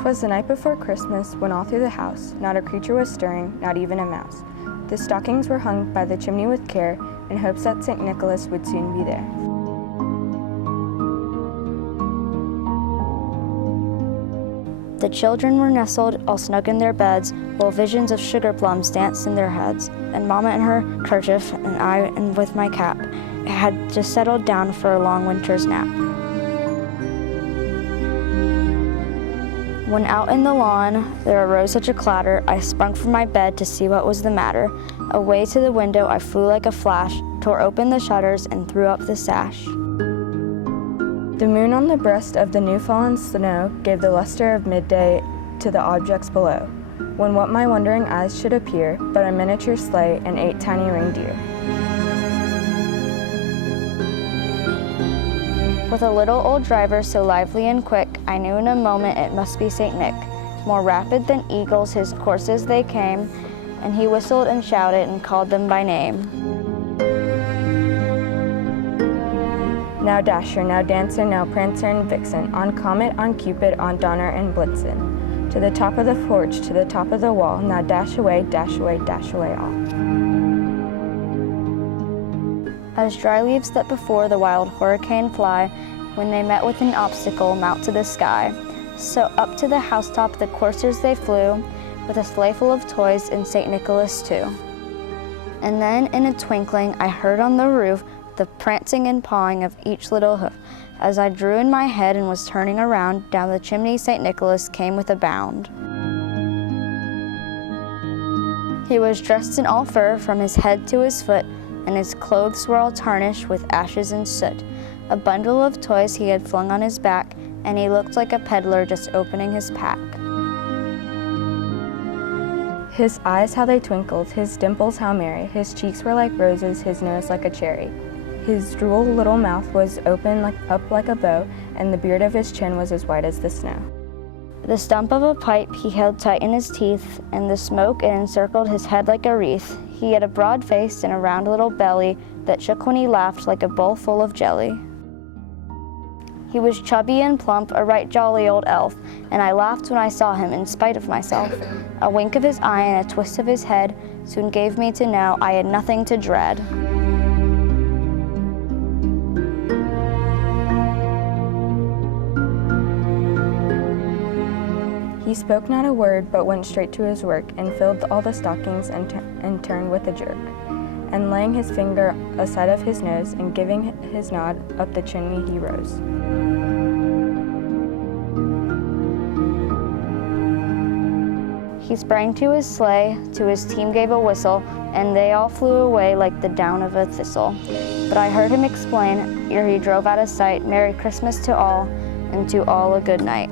'Twas the night before Christmas, when all through the house not a creature was stirring, not even a mouse. The stockings were hung by the chimney with care, in hopes that St. Nicholas would soon be there. The children were nestled all snug in their beds, while visions of sugar plums danced in their heads. And Mama in her kerchief, and I with my cap, had just settled down for a long winter's nap. When out in the lawn there arose such a clatter, I sprung from my bed to see what was the matter. Away to the window I flew like a flash, tore open the shutters and threw up the sash. The moon on the breast of the new-fallen snow gave the luster of midday to the objects below, when what my wondering eyes should appear but a miniature sleigh and 8 tiny reindeer. With a little old driver so lively and quick, I knew in a moment it must be St. Nick. More rapid than eagles his courses they came, and he whistled and shouted and called them by name. Now Dasher, now Dancer, now Prancer and Vixen, on Comet, on Cupid, on Donner and Blitzen. To the top of the porch, to the top of the wall, now dash away, dash away, dash away all. As dry leaves that before the wild hurricane fly, when they met with an obstacle, mount to the sky. So up to the housetop the coursers they flew, with a sleigh full of toys and St. Nicholas too. And then in a twinkling I heard on the roof the prancing and pawing of each little hoof. As I drew in my head and was turning around, down the chimney St. Nicholas came with a bound. He was dressed in all fur from his head to his foot, and his clothes were all tarnished with ashes and soot. A bundle of toys he had flung on his back, and he looked like a peddler just opening his pack. His eyes how they twinkled, his dimples how merry, his cheeks were like roses, his nose like a cherry. His droll little mouth was open up like a bow, and the beard of his chin was as white as the snow. The stump of a pipe he held tight in his teeth, and the smoke it encircled his head like a wreath. He had a broad face and a round little belly that shook when he laughed like a bowl full of jelly. He was chubby and plump, a right jolly old elf, and I laughed when I saw him in spite of myself. A wink of his eye and a twist of his head soon gave me to know I had nothing to dread. He spoke not a word, but went straight to his work, and filled all the stockings and turned with a jerk. And laying his finger aside of his nose, and giving his nod, up the chimney he rose. He sprang to his sleigh, to his team gave a whistle, and they all flew away like the down of a thistle. But I heard him explain, ere he drove out of sight, Merry Christmas to all, and to all a good night.